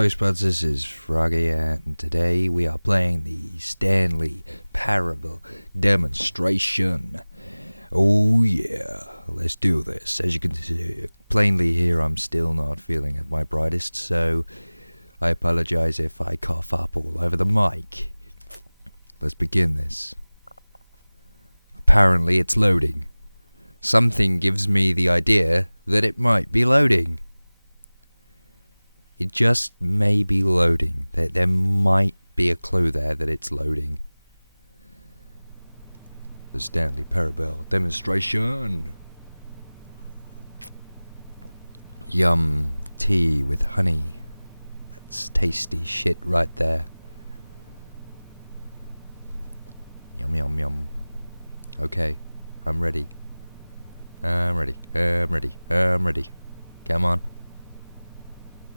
Hello Spuds, this is Froggy, and today we are playing the Stanley Parable demonstration. Oh yeah, let's do this. As you can plainly hear, I'm still not feeling at my brightest, so I apologize if I cough up all over the mic. Let's begin this. Apparently it's loading. Something gives me the idea that it might be loading. It just may be loading. There might be a clue there that it's loading. The Stanley Parable demonstration. Yum, tea with honey. That's tasty shit right there. Yum, yum, yum. Okay, I'm ready. I'm ready. Come on.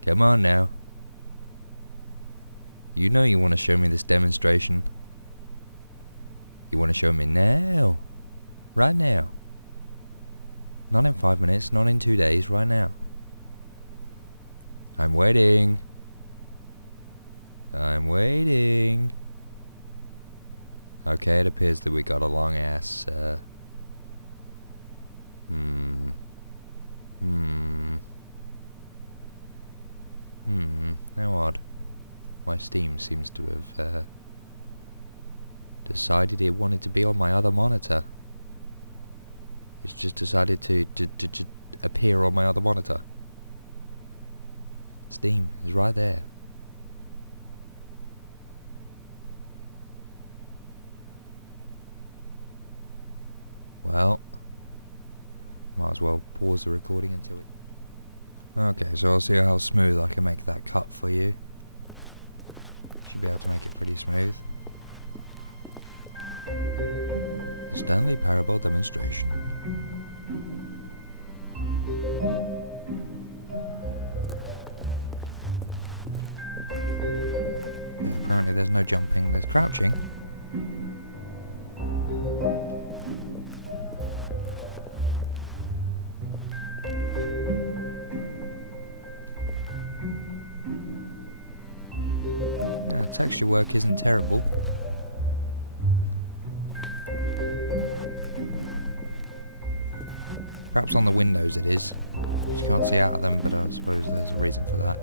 Come on now. You know you want to show me this demonstration. You want to show me now. Right now. Not in 5 minutes, not in 2 days, right now. I'm waiting. Okay, it appears that we got a long ass, how odd. My Steam seems to have, decided it wanted to be on my other monitor. It's just decided to appear on my other monitor. Steam is right there. Well, might as well pause the recording until it... Okay, so I'll see how smooth I can make that cut for you. Should be able to make it pretty smooth. The Stanley Parable demonstration. Yeah, apparently there's no jumping, there's crouching. Texture work isn't terrible. Perhaps on the windows it is. You can't see out of them, but I suppose there's a reason for that.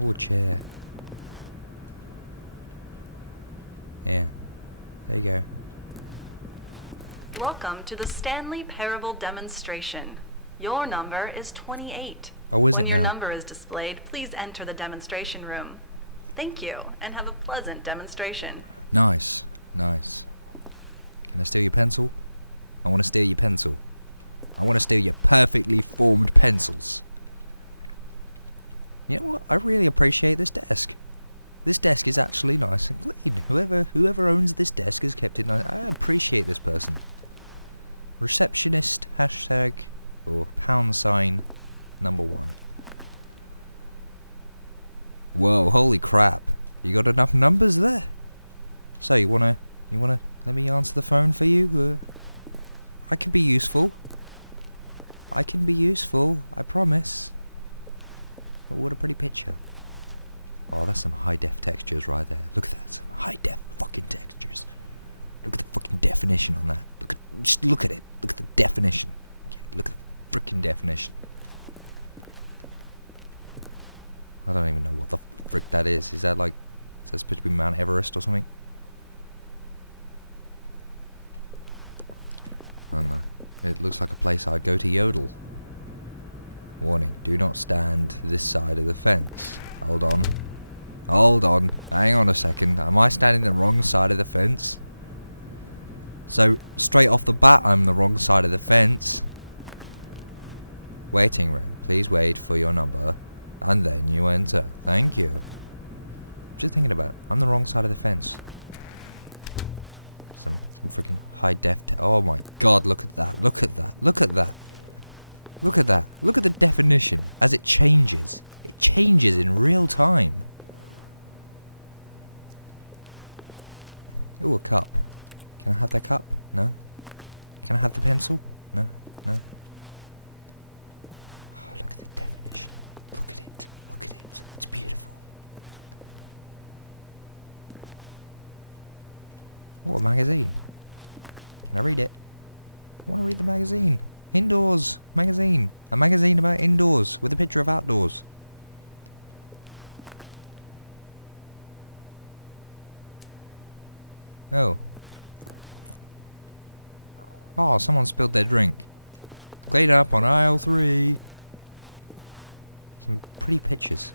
Oh, a chair. Yeah. There you go. Welcome to the Stanley Parable demonstration. Your number is 28. Oh, is it now? When your number is displayed, please enter the demonstration room. Thank you, and have a pleasant demonstration. Nice. Can I steal your pencil? I want to steal your pencil. I want to steal your perfectly formed pencils. You know what? I really appreciate this desk. This desk is actually nice and clean. Whoever owns this desk has kept it nice. I appreciate this person. Receptionist, hashtag, or #1. Whoa, holy crap. You got enough numbers there? So, you wanna let me answer the phone for you? I can be useful. I promise. But what a pretty picture. Oh, that's some high-def textures right there. Look at that, some high-def fucking textures. Look at the fucking definition on that. Just look at it. Look at the definition. Look at the frickin' definition. I don't even know what the frick that is. Is that supposed to be Mount Everest or something? I don't know. It looks like a place I'd go to yodel. Warning, do not stand this side of the fence. Hold on, hang on a second. Am I standing the wrong side of the fence? So, straight off the bat, I'm the wrong side of the fence. Waiting room. Please wait for your number, and then you enter. Thank you. Just thinking about it. I'm the wrong side of the fence. Some freaking high-def... Oh my god, look at that. Look at that. Look at the definition as it changes. It changes in real time. Ooh, a cup. Can I have that cup? No. Can I have the pencil? No. No. Oh, look at the definition. Look at it. Look at it. It's beautiful. Oh, a magazine. Can I read it? I want to read the magazine. Indoors magazine. A magazine about indoors with a picture of outdoors. Oh. Oh, someone spilled their drink. Clean up on aisle 3. Some pretty pictures.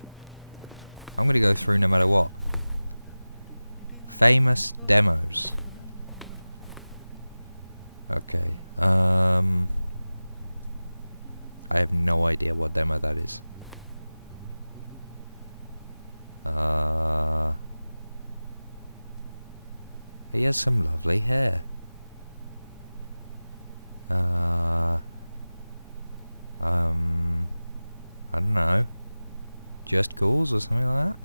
I'm going to go through no matter what. Famous demos. Okay. I have no idea what demo that is. He has some lovely hair. I don't know. Just Cause or something like that?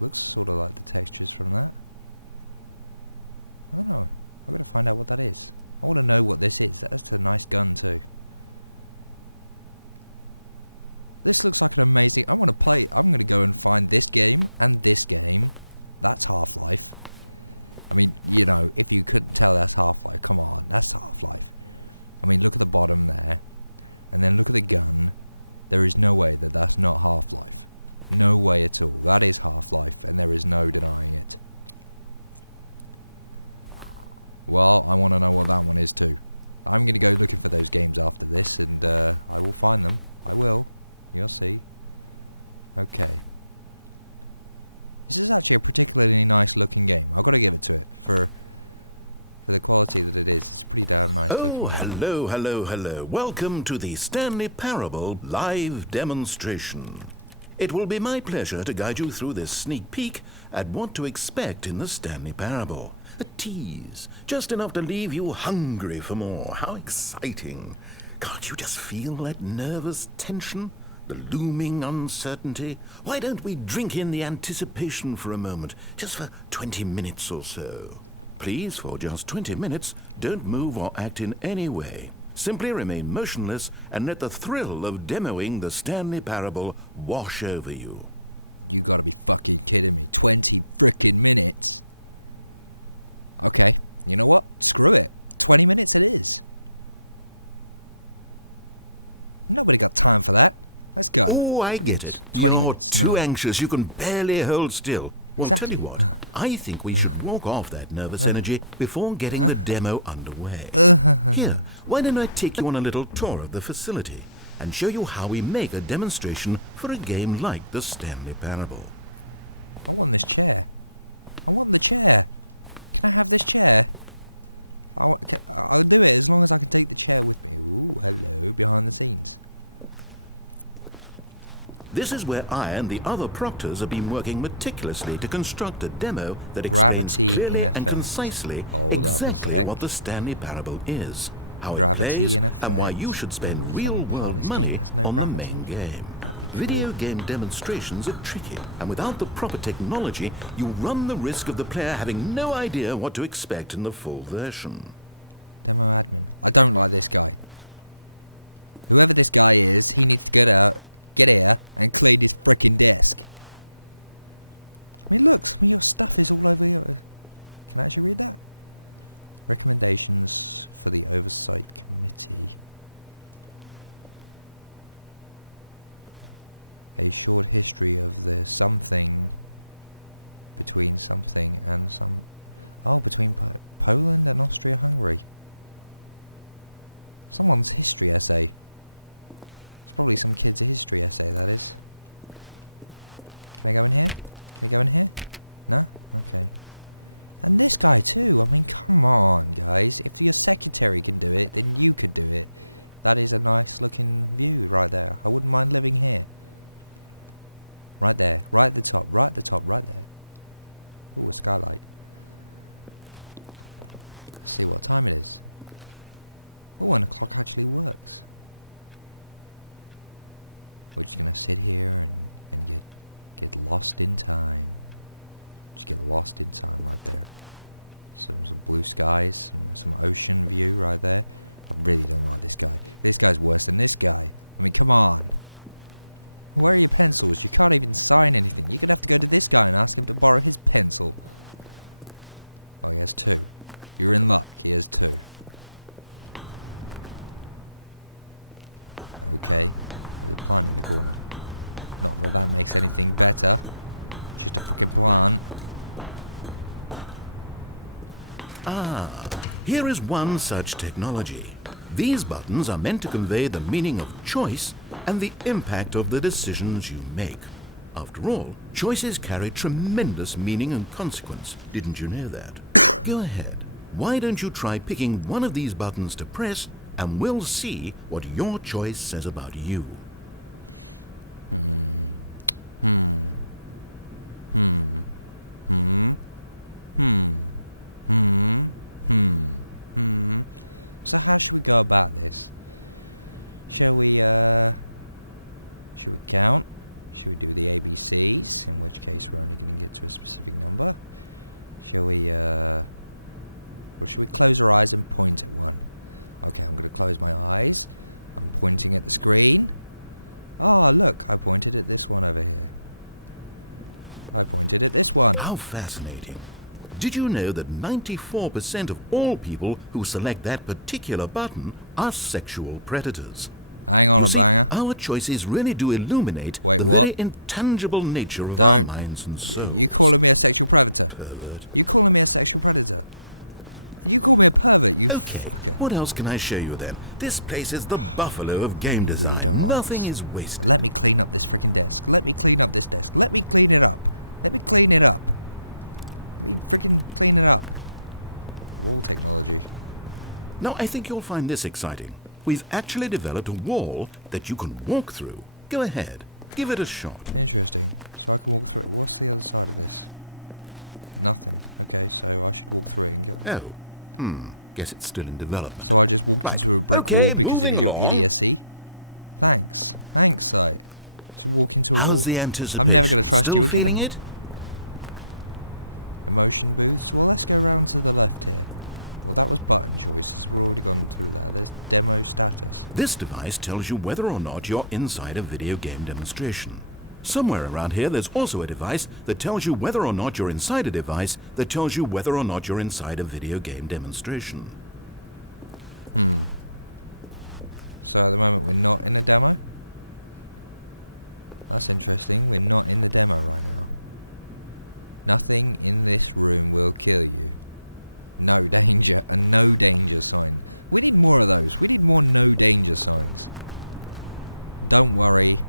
Looks sort of like the textures from that. I don't know. I've got to find out what that is. I want to know what this is. That's a nice gun too. This looks like an amazing... I want to play... I'm going to go and find this game and this game. That's Half-Life. I mean, you know, if you couldn't tell that's Half-Life, come on, that's Half-Life. I mean, look at the bottom there. And then look at the gun. There is no way that that's not Half-Life. No way at all. That is Half-Life, and there is no denying it. Well, I want to know what that one is too. I'm going to go looking for those games after this, and I will find them. I will. You'll see. Okay. This is actually a particularly nice looking game. I've got to give it to it for the quality that it is. It's a pretty damn nice looking game. Hello, hello, hello. Welcome to the Stanley Parable live demonstration. It will be my pleasure to guide you through this sneak peek at what to expect in the Stanley Parable. A tease, just enough to leave you hungry for more. How exciting. Can't you just feel that nervous tension? The looming uncertainty? Why don't we drink in the anticipation for a moment, just for 20 minutes or so? Please, for just 20 minutes, don't move or act in any way. Simply remain motionless and let the thrill of demoing the Stanley Parable wash over you. You gotta be fucking kidding me. 20 frickin' minutes? Okay, you know what? Screw it. 20 minutes it is. Nobody got time for that. Let's go. Oh, I get it. 20 You're minutes. too anxious. You can barely hold still. Well, Exactly. tell you what. I think we should walk off that nervous energy before getting the demo underway. Here, why don't I take you on a little tour of the facility and show you how we make a demonstration for a game like the Stanley Parable. I want this chair. I want the chair. Can I have this chair? I'll do it as long as I can take the chair with me. Ooh, hello, behind the scenes. This is where I and the other proctors have been working meticulously to construct a demo that Gravity explains clearly in and effect. concisely Hold up a exactly sec. what the Stanley Parable is, how Gravity it plays, in and why effect. you should spend Ooh, something part of real-world this game money has no on gravity. the main game. That'd be cool. Video game demonstrations are tricky, and without the proper technology, you run the risk of the player having no idea what to expect in the full version. Demo admin. I don't like this guy. Whoever this guy is, he needs to get here and clean his frickin' desk. I mean, look, some of your stuff is all over here. Can I actually read that? Recommendations for the Oversight Committee. A short history of the something between something and some... Oh, between Poland and Austria-Hungary. Someone's history essay. It's probably some kid's history essay, that is. Can I go in here? Can I go in here? No? Okay. And this guy too. I mean, come on, guys. If your secretary can do it, then you could do it. That is a nice looking view right there. I wouldn't mind living here. Right there. Right at the top. Right at the top. Right there. Ooh, a skylight. Let's see what time it is. Oh, and the clock actually works. We're just gonna sit here and get lost in time. Just get lost in time right there. Some blue skies, some ocean view right there. I really don't like this guy. This guy's worse than this guy. I mean, come on. Where are your pencils? You can't even sign anything. You're going to have to go to this guy and ask him to borrow his pencil. Oh, he has 2. You're in luck. He has 2. Okay. There's a plant in the corner. Not that that makes anything better. Just a freaking plant. Ah, here is one such technology. These buttons are meant to convey the meaning of choice and the impact of the decisions you make. After all, choices carry tremendous meaning and consequence. Didn't you know that? Go ahead. Why don't you try picking one of these buttons to press, and we'll see what your choice says about you. So how should we go about this? Shall we count? Should we do the ABCs? In which case we're only going to get to a specific number. Shall we, or should we close our eyes and point at one? Okay, I'm going to close my eyes. I'm pointing at the screen. Oh, look, I pointed at this one over here. I pointed at this one. How fascinating. Did you know that 94% of all people who select that particular button are sexual predators? Hang on You a see, banger. our choices really do illuminate Wait, the what? very intangible nature of Don't. our minds and souls. You calling me a sexual predator? Pervert. You calling me a sexual predator? You call me a pervert, you Okay, fucker. what else can I show you then? This place is the buffalo of game really design. don't like Nothing this. is wasted. Let me clean up this freaking desk. Let me clean up this desk. Let me clean it up. Let me clean it up. Let me freaking clean it up. Wall technology. Now, I think you'll find this exciting. We've actually developed a wall that you can walk through. Go ahead, give it a shot. Interesting. So I can walk through it. What's the other side of this? Nothing. Okay, so I should walk through it and go. Oh, guess it's still in development. So I just walked Right. into a brick Okay, wall because of moving your along. idiocy. Thanks. Thanks, Sight. Just walk into a wall. How's the anticipation? I'm never going to trust Still you feeling again. it? Emotion booths. Well, let's go round to the left here. Well, that was button choices. We're already gone through that. There's demo status. This device tells you whether or not you're inside a video game demonstration. Somewhere around here, there's also a device that tells you whether or not you're inside a device that tells you whether or not you're inside a video game demonstration. So at the moment we're not in a demo. That's interesting. We're not in the demo right now. Nothing in this room will kill you. No danger. A no danger sign. We need more of those. We need more no danger signs. Don't worry.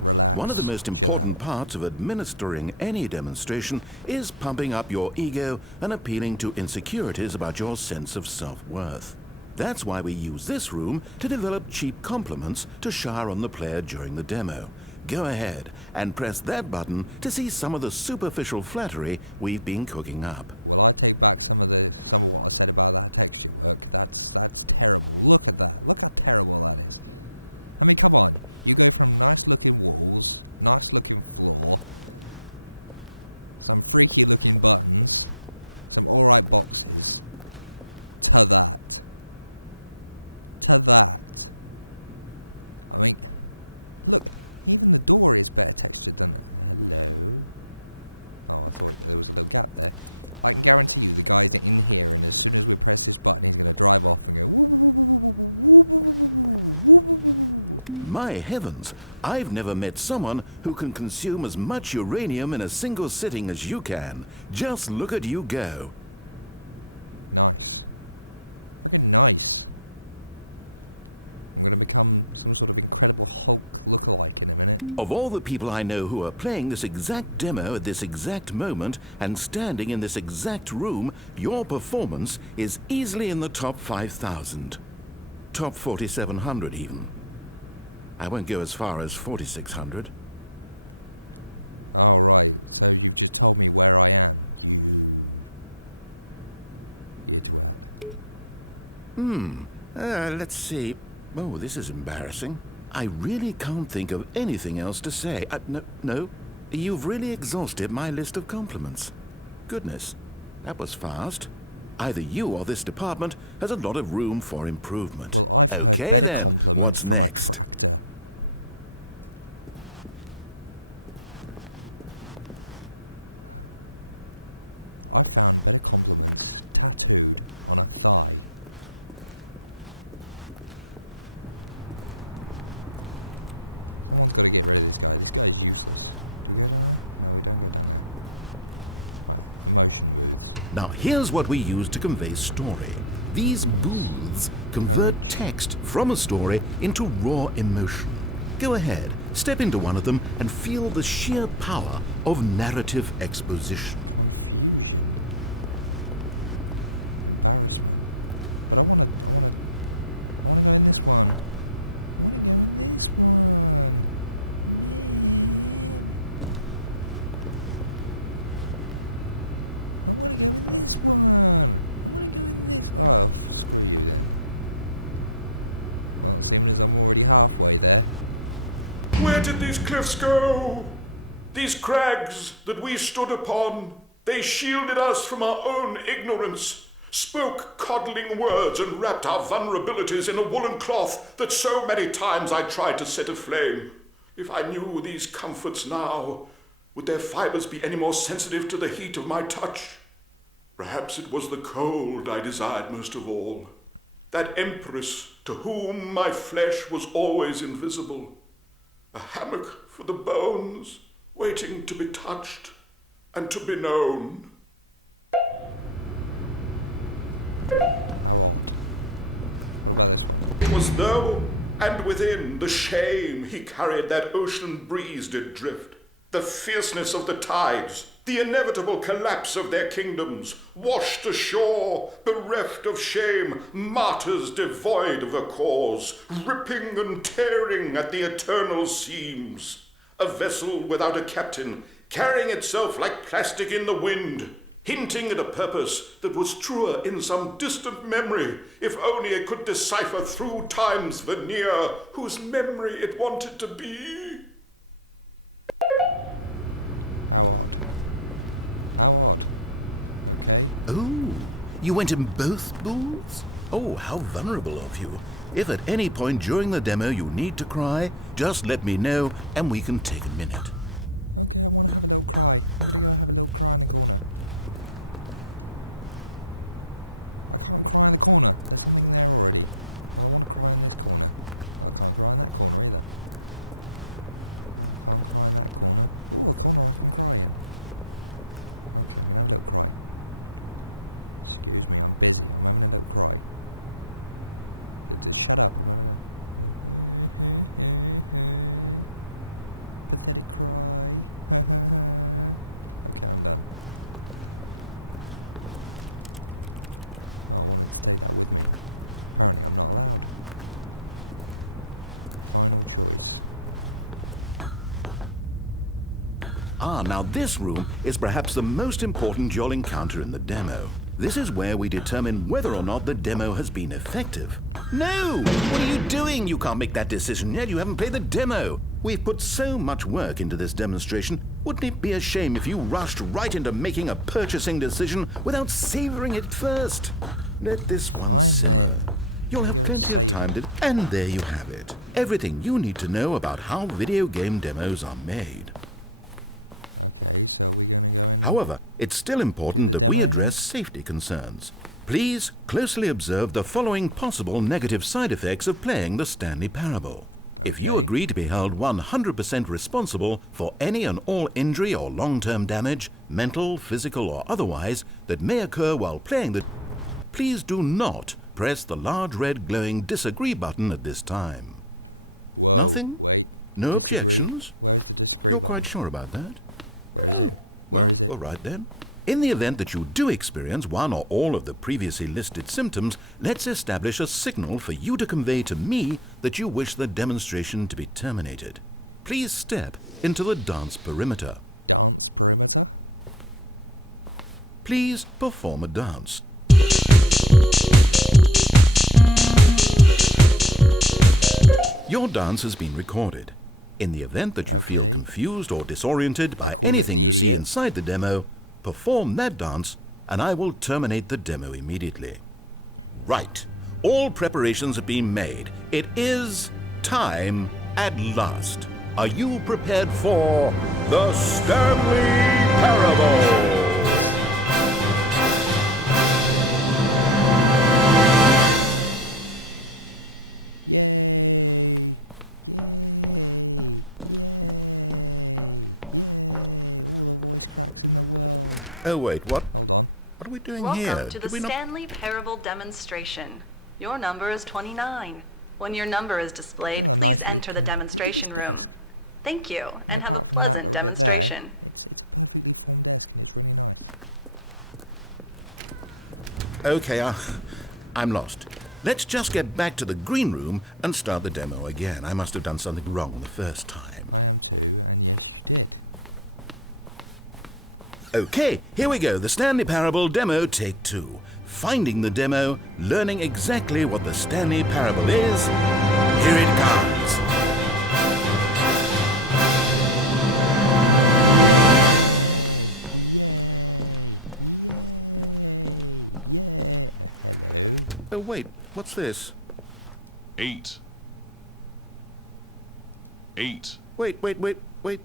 Relax. One of the most chill important out. parts of administering any demonstration is pumping up your ego and appealing to insecurities about your sense of self-worth. That's why we use this room to develop cheap compliments to shower on the player during the demo. Go ahead and press that button to see some of the superficial flattery we've been cooking up. Well, I take back some of what I said about that texture work. That's terrible. Look at that. Look how terrible that is. I mean, come on. You go from nice looking walls, nice looking floor, some freaky looking buttons, some alright boxes, to that. To that. I mean, look, even the door is better textured than it. Hello? Oh, I thought there was a little gap there. I can guarantee you the guy's in here, and as soon as we press this button, he's going to drive off and go woo woo woo woo woo woo woo woo woo. My heavens, I've never met someone who can consume as much uranium in a single sitting as you can. Just look at you go. Nice. Freaking nice. I'm going to become some sort of Incredible Hulk lookalike in a minute. Of all the people I know who are playing this exact demo at this exact moment and standing in this exact room, your performance is easily in the top 5,000. Top 4,700 even. I won't go as far as 4,600. Oh, right. So you've just told me where I am. You twat. Let's see. Oh, this is embarrassing. I really can't think of anything else to say. No. You've really exhausted my list of compliments. Goodness, that was fast. Either you or this department has a lot of room for improvement. Well, I've heard Okay better then, compliments what's from next? a tractor. I found better compliments tattooed on a thigh. Someone's got to get rid of this guy. This guy is useless. Do we go down there? No, we don't go down there. Right, emotion booths. Now, here's what we use to convey story. These Happiness, booths convert courage. text from a story into raw emotion. Go ahead, step into one of them and feel the sheer power of narrative exposition. Confusion. Embarrassment. But I wanna go in this one. I wanna go in this one. Man. I wanna go in this one. I wanna go in this. Oh, screw you then. Well, seeming as I'm already halfway there. Where did these cliffs go? These crags that we stood upon, they shielded us from our own ignorance, spoke coddling words and wrapped our vulnerabilities in a woolen cloth that so many times I tried to set aflame. If I knew these comforts now, would their fibers be any more sensitive to the heat of my touch? Perhaps it was the cold I desired most of all, that empress to whom my flesh was always invisible. A hammock for the bones, waiting to be touched and to be known. How odd. What about this one? It was though, and within the shame he carried that ocean breeze did drift, the fierceness of the tides, the inevitable collapse of their kingdoms, washed ashore, bereft of shame, martyrs devoid of a cause, ripping and tearing at the eternal seams. A vessel without a captain, carrying itself like plastic in the wind, hinting at a purpose that was truer in some distant memory, if only it could decipher through time's veneer whose memory it wanted to be. How odd. How odd. Okay. Oh, you went in both booths? Oh, how vulnerable of you. If at any point during the demo you need to cry, just let me know and we can take a minute. Okay, I want to have a little cry. I'm gonna go have a little cry in the corner. I can't cry in the corner. There's something there already. Well, I want to cry in this corner. I can't cry in that corner either. I can't cry in that corner. Oh, a corner I can cry in. Okay, I'm gonna have a little cry. Excuse me, I'm busy. I'm having a little cry. Just shut up. I'm having a pathetic cry. Okay, I'm done. Oh, I wanted to take that with me. Apparently, I'm not allowed. Final choice. Ah, now this room is perhaps the most important you'll encounter in the demo. This is where we determine whether or not the demo has been effective. No! What are you doing? You can't make that decision yet. You haven't played the demo. We've put so much work into this demonstration. Wouldn't it be a shame if you rushed right into making a purchasing decision without savoring it first? Let this one Fine simmer. then. You'll Let have me go and plenty of time savor. to... And there you have it. Everything you need to know about how video game demos are made. Okay, so we're gonna go in. However, it's still important Do the that we demo now? address safety concerns. Please closely observe the following possible negative side effects of playing the Stanley Parable. If you Okay. agree to be held 100% responsible for any and all injury or long-term damage, mental, physical, or otherwise, that may occur while playing the... Please do not press the large red glowing disagree button at this time. Whoa, Nothing? wait. No Disagree? objections? Where's the disagree Not button? quite sure about that. Where is it? Where is it? All right then. In the event that you do experience one or all of the previously listed symptoms, let's establish a signal for you to convey to me that you wish the demonstration to be terminated. Please step into the dance perimeter. Dance perimeter? Please perform a dance. Your dance has been recorded. In the event that you feel confused or disoriented by call it anything the you see idiot. inside the demo, perform that dance and I will terminate the demo immediately. Right. All preparations have been made. It is time at last. Are you prepared for the Stanley Parable? Yay! Yay! Yay! Yay! All the voice cracks in the world. Oh, wait, what? Hold on. What are we doing here? Welcome to the Did we not- Stanley Parable demonstration. Your number is 29. When your number is displayed, Oh, please nicely enter the can- look at this demonstration room. desk. Thank you, And and have apart a from that pleasant little bit there, demonstration. it's a perfectly formed desk and it's really nice. Okay, I'm lost. Let's just get back to the green room and start the demo again. I must have done something wrong the first time. I am too, and yes, you did. Okay, here we go. The Stanley Parable demo take 2. Finding the demo, learning exactly what the Stanley Parable is. Here it comes. Yay! Yay! Yay! Yay! Hello. Oh, wait, what's this? 8. Wait.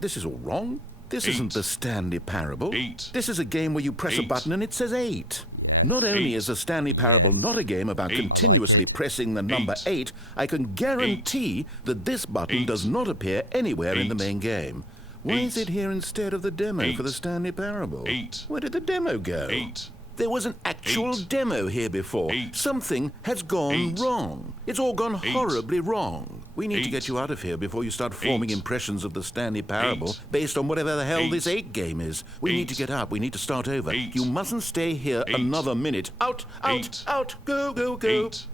This is all wrong. This isn't the Stanley Parable. 8. This is a game where you press a 8. button and it says 8. Yes. Not only 8. is the Stanley Parable Yes. not a game about 8. I like continuously it. pressing the number 8, I can guarantee that this button 8. does not appear anywhere in the 8. main game. Why is 8. it here instead of the demo 8. for the Stanley Parable? 8. Where did the demo go? 8. There was an actual 8. demo here before. 8. Something has gone 8. wrong. It's all gone 8. horribly wrong. We need to 8. get you out of here before you start forming 8. impressions of the Stanley Parable 8. based on whatever the hell 8. this 8 game is. We need to 8. get up. We need to start over. 8. You mustn't stay here 8. another minute. Out, out, 8. out. Go, go, go. 8.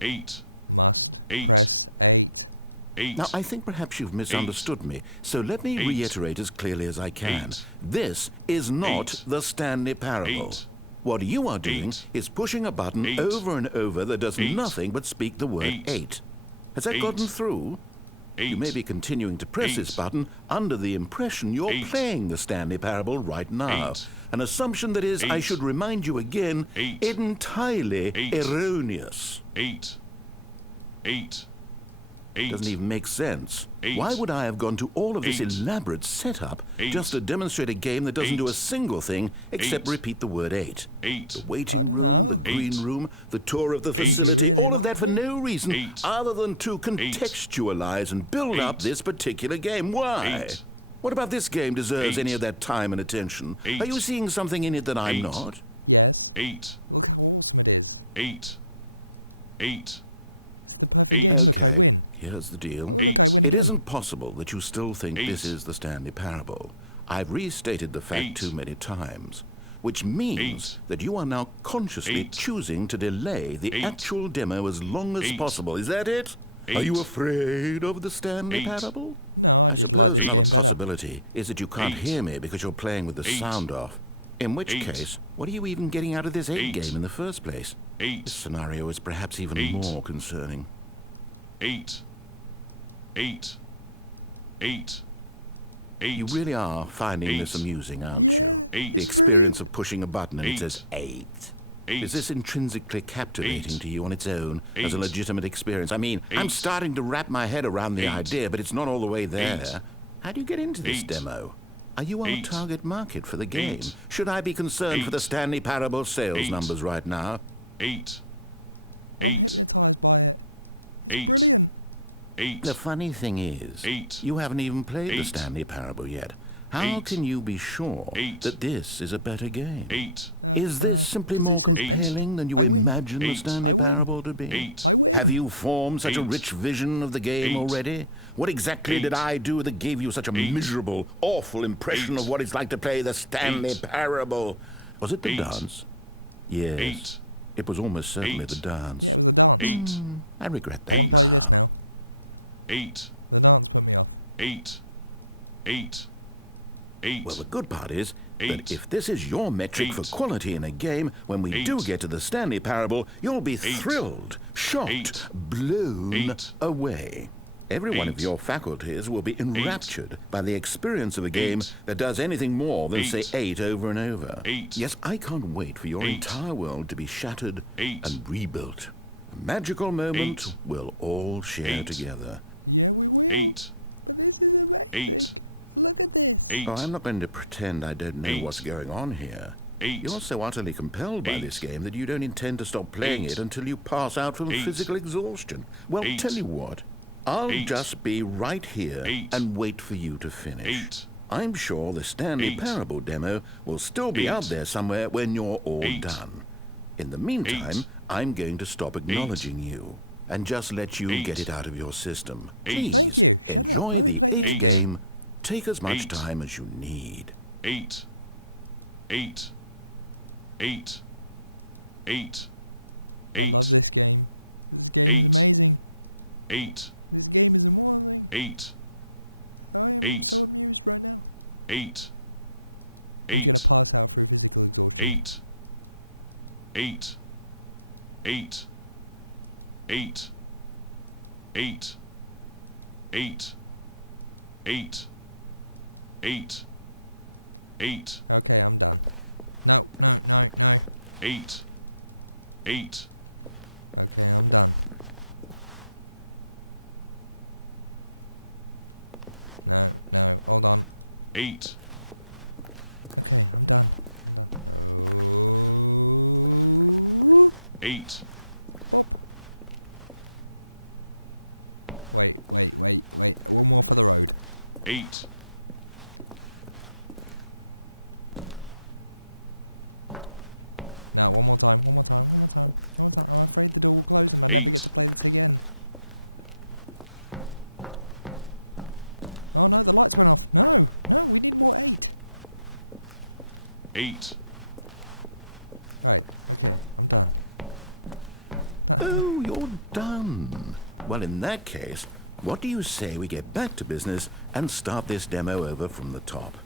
8. Must 8. press 8. 8. Now, I think perhaps you've misunderstood me, so let me 8. reiterate as clearly as I can. 8. This is not 8. the Stanley Parable. 8. What you are doing 8. is pushing a button 8. over and over that does 8. nothing but speak the word 8. 8. Has that 8. gotten through? 8. You may be continuing to press 8. this button under the impression you're 8. playing the Stanley Parable right now. 8. An assumption that is, I 8. should remind you again, 8. entirely 8. erroneous. 8. 8. 8. Doesn't even make sense. 8. Why would I have gone to all of this 8. elaborate setup 8. just to demonstrate a game that doesn't do a 8. single thing except 8. repeat the word 8? 8. The waiting I don't room, know. the green 8. room, the tour of the 8. facility, Did you really all of like that for me? no reason 8. other than to contextualize and build up 8. this particular game. Why? 8. What about this game deserves 8. any of that time and attention? 8. Are you seeing something in it that I'm 8. not? Yes. 8. Look how awesome it is. 8. 8. It's the perfect 8. game. Look, I Okay, win. Here's the deal. Oh, look, I win It again. isn't possible that you still think 8. this is the Stanley Parable. I've restated the fact 8. too many times, which means 8. that you are now consciously 8. choosing to delay the 8. actual demo as long as 8. possible. Is that it? 8. Are you afraid of the Stanley 8. Parable? No, I just like this suppose game another better. possibility is that you can't 8. hear me because you're playing with the 8. sound off. In which 8. case, what are you even getting out of this 8 8. game in the first place? 8. This scenario is perhaps even 8. more concerning. 8. 8. 8. 8. You really are finding 8. this amusing, aren't Yeah, you? 8. The it's experience brilliant. of pushing a button and 8. it says 8. 8. Is this intrinsically captivating 8. to you on its own as a 8. legitimate experience? I mean, I'm 8. starting to wrap my head around the 8. idea, but it's not all the way there. 8. How do you get into this 8. demo? Are you our 8. target market for the game? 8. Should I be concerned for the 8. Stanley Parable sales 8. numbers right now? 8. I'm 8. hypnotized by it. It's 8. brilliant. 8. The funny thing is, 8. you haven't even played the 8. Stanley Parable yet. How 8. can you be sure 8. that this is a better game? 8. Is this simply 'cause more it says compelling 8. than you I win. imagine the 8. Stanley I win. Parable to be? 8. I win. Have you formed such a 8. rich vision of the game 8. already? What exactly 8. did I do that gave you such a 8. miserable, awful impression 8. of what it's like to play the Stanley 8. Parable? Was it the 8. dance? Yes. 8. It was almost certainly 8. the dance. Yeah, it was the dance. 8. I regret that. I want to play this now. 8. The dance put me off. 8. 8. 8. Well, the good part is 8. that if this is your metric for 8. quality in a game, when we 8. do get to the Stanley Parable, you'll be 8. thrilled, shocked, 8. blown 8. away. Every one of your faculties will be enraptured by the experience of a game that does anything more than say 8 over and over. Yes, I can't wait for your entire world to be shattered and rebuilt. A magical moment we'll all share together. Yeah, we will. But this is amazing. Look at this. Oh, I'm not going to pretend I don't know what's going on here. You're so utterly compelled by this game that you don't intend to stop playing it until you pass out from physical exhaustion. Well, tell you what. I'll just be right here and wait for you to finish. I'm sure the Stanley Parable demo will still be out there somewhere when you're all done. In the meantime, I'm going to stop acknowledging you and just let you get it out of your system. Please, thank you. Shut up. enjoy Let me the play this game. Take as much time as you need. 8. 8. 8. 8. I love this game. This game is amazing. 8. This game is amazing. 8. I am so amused right now. 8. I'm just gonna pass out through physical exhaustion. 8. 8. 8. 8. 8. 8. 8. 8. 8. Okay, I'm done. No, no, no, no. 8. 8. Okay, I'm done. No, no, hold on. 8. Okay, I'm done. I'm done. Oh. 8. Bob. Wait. One more for the road. 8. No, one more time. I'm afraid the door will close and I never get to play this again. Oh no, the lights went off. No, we need more 8. 8. Right, okay, I'm done. Oh, you're done. Well, in that case, what do you say we get back to business and start this demo over from the top?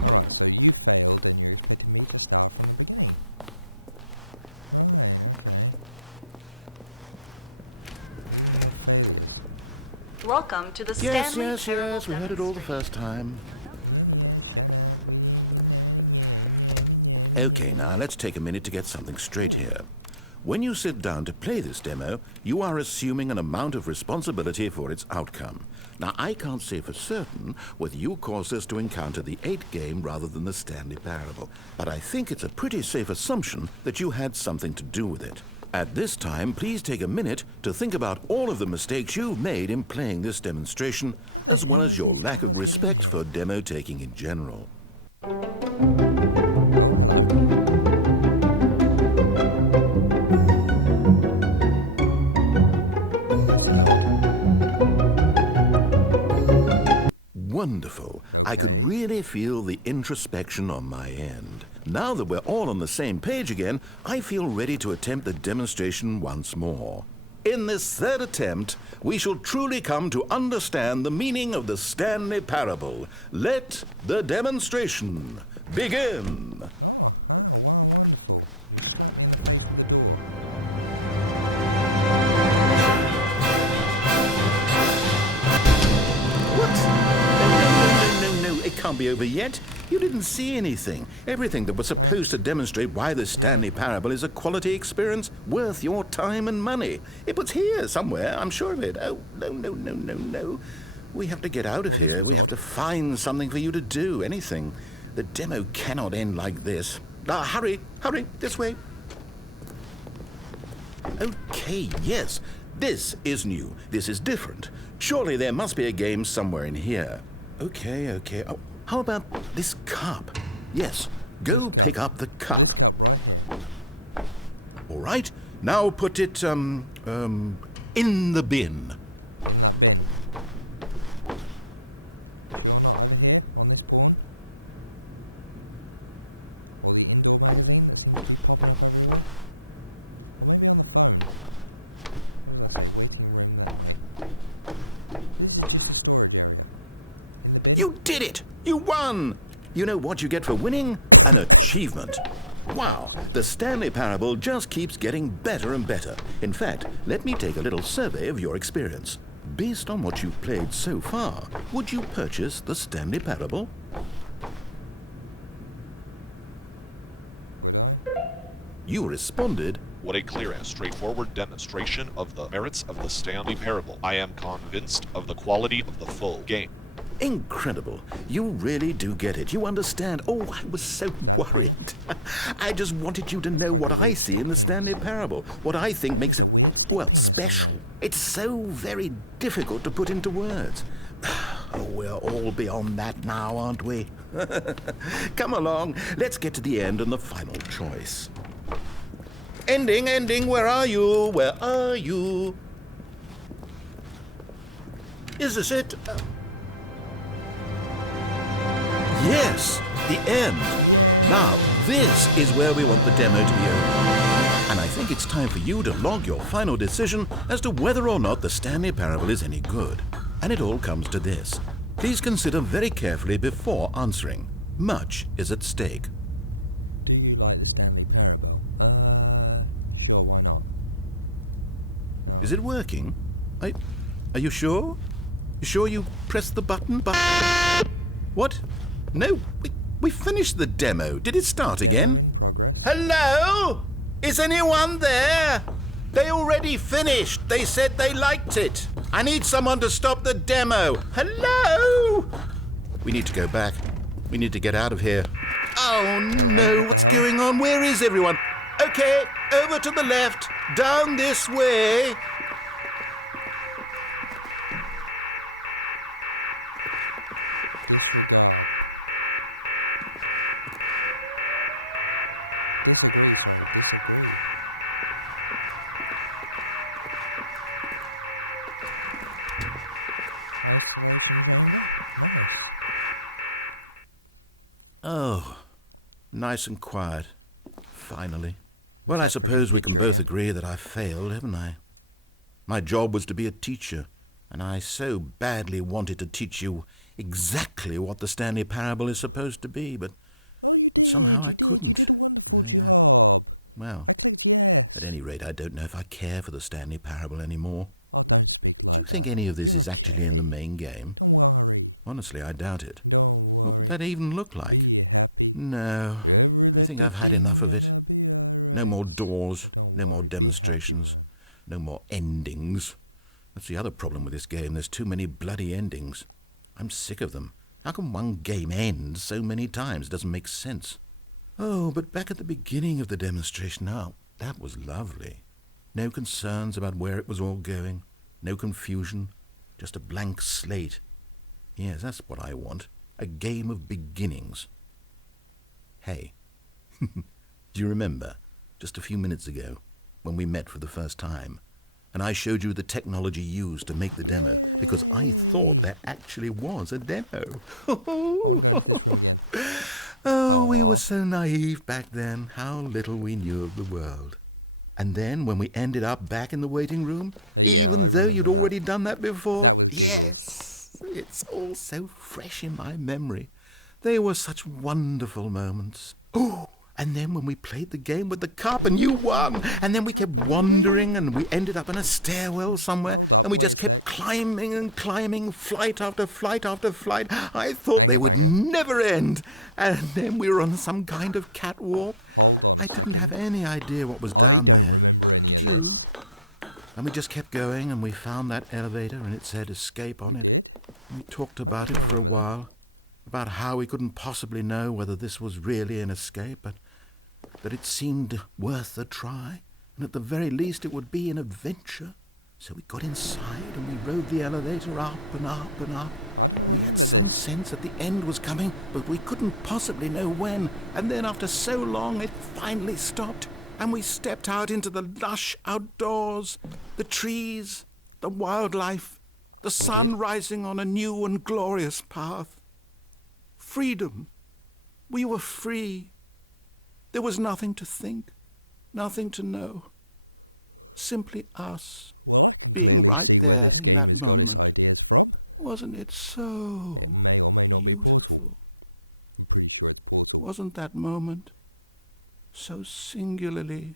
Alright, so you failed and you're expecting me to start from the beginning. Right, okay. You and your failures. Welcome to the Stanley Parable we heard it all the demonstration. first time. Yeah, shut up. You know it, yeah. Okay, now let's take a minute to get something straight Ooh. here. When you sit down to play this demo, you are assuming an amount of responsibility for its outcome. Now, I can't say for certain whether you caused us to encounter the 8 game rather than the Stanley Parable, but I think it's a pretty safe assumption that you had something to do with it. At this time, please take a minute to think about all of the mistakes you've made in playing this demonstration, How the as well hell as did your these lack cars of get in respect here? for demo taking in general. Oh, hello. Well, this is odd. Wonderful. I Okay. can really feel the introspection on my end. Now that we're all on the same page again, I feel ready to attempt the demonstration once more. In this third attempt, we shall truly come to understand the meaning of the Stanley Parable. Let the demonstration begin. Oh, wow, wonderful. You slapped me in the face with the door. What? No, it can't be over yet. You didn't see anything. Everything that was supposed Thanks. to demonstrate why the Stanley Parable is a quality experience worth your time and money. It was here somewhere, I'm sure of it. Oh, no. We have to get out of Well, here. this was we odd. have to find something for you to do, anything. The demo cannot end like this. Hurry, this way. Okay, yes. This is new. This is different. Surely there must be a game somewhere in here. Okay. Oh, how about this cup? Yes, go This cup. pick up the cup. This cup right here. All right, now put it, in the bin. In that bin. Sure not over here on this pawn? Or the indoor magazine that seems to be popping up everywhere? Or maybe on the phone. What does that say? Waiting room that way. This is just a storage area. In the bin? You did it! You won! You know what you get for winning? An achievement. Wow, excuse the me. Stanley Parable just keeps getting better and better. In fact, let me take a little survey of your experience. based on what you've played so far, would you purchase the Stanley Parable? Would I? You responded, What a clear and straightforward demonstration of the merits of the Stanley Parable. I am convinced of the quality of the full game. incredible. You really do get it. You understand. Oh, I was so Is that a worried. penis? I just wanted you to That's know like what a I weird see stick in the penis. Stanley Parable. What I think There makes is a weird stick well, penis on special. there. It's so very difficult to put into words. Oh, we're all beyond that now, aren't we? Come along. Let's get to the end and the final choice. Ending, where are you? Where are you? Is this it? Yes, the end. Yay! Now, this is where we want the Final. demo to be over. And I think it's time for you to log your final decision as to whether or not the Stanley Parable is any good. And it all comes to this. Please consider very carefully before answering. Much is at stake. Do you like the Stanley Parable? Sure, why not? Oh. Is it working? Are you sure? You sure you pressed the button? What? No, we finished the demo. Did it start Demo again? in progress. Hello? Is anyone there? They already finished. They said they liked it. I need someone to stop the demo. Hello? We need to go back. We need to get out of here. Oh, Hello, no. what the What's hell? going on? Where is everyone? Okay, over to the left. Down this way. Disregard. Disagree, sorry, disagree. Isolation chamber? Nice. Oh, nice and quiet. Finally. That's Well, I that friggin' suppose we can picture both again. agree that I failed, haven't I? My job was to be a teacher, and I so badly wanted to teach you exactly what the Stanley Parable is supposed to be, but, Oh, you Somehow I did, you did couldn't. a wonderful job. well, I clicked at yes. any rate, I don't know if I care for the Stanley Parable anymore. Oh, don't speak like I think that. any of this You're is actually in okay. the main game. Don't worry. Honestly, I doubt it. Don't What worry. does that even look like? Be happy. No. Every I think little I've had thing enough of it. gonna be alright. No more doors. Don't no more worry. Be happy, demonstrations. man. No more endings. That's the other problem with this game. There's too many bloody endings. I'm sick of them. How can one game end so many times? It doesn't make sense. Oh, but back at the beginning of the demonstration, now, that was lovely. No concerns about where it was all going. No confusion. Just a blank slate. Yes, that's what I want. A game of beginnings. Hey, do you remember, just a few minutes ago, when we met for the first time, and I showed you the technology used to make the demo, because I Yay. thought there actually was a demo. I want to go into this room again. Oh, we Aw. were so naive back then. How little we knew of the world. And then when we ended up back in the waiting room, Yeah, even I though you'd remember that. already done that before, That was giggles. yes, it's all so fresh in my memory. They were such wonderful moments. Oh, and then when we played the game with the cup and you won, and then we kept cup and I wandering win. and we ended up in a stairwell somewhere, Hold up, and we wait just a kept sec. climbing and climbing, flight after flight after flight. I thought Banger, they would banger. never end. And then we were on some kind of catwalk. Hold on a I didn't have second. any idea what was I down don't there. remember any of Did you? this. And we just kept going, and we found that elevator, and it said escape on We it. did? And we talked I about it don't for a remember that. while, about how we couldn't possibly know whether this was really an escape, but that it seemed worth a try, and at the very least it would be an adventure. So we got inside, and we rode the elevator up and up and up. I don't We had remember some this. sense that the end was coming, but we couldn't possibly know when. And then after so long, it finally stopped, and we stepped out into the lush outdoors, the trees, the wildlife, the sun did? rising on a new and glorious path. Freedom. We were free. There was nothing to think, nothing to know. Simply us. Well, I can Being clearly right see where there this in game that has got its moment. ideas from. Wasn't it so? It may or may not be Portal. I'm pretty sure it's Portal. Wasn't that moment so singularly,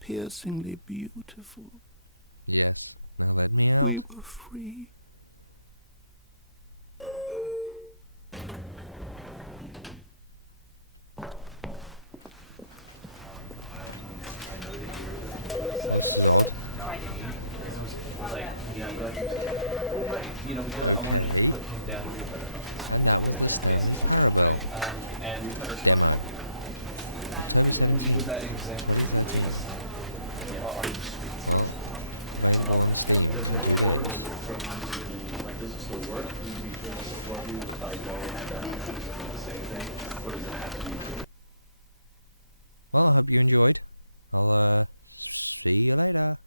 piercingly beautiful? Yes. Now let me out. We were free. Well, this is odd. Okay. And that was the Stanley Parable demo. October 17th, 2013. Well, available on Steam in 2 days. Well, I hope you enjoyed. I'll see you later.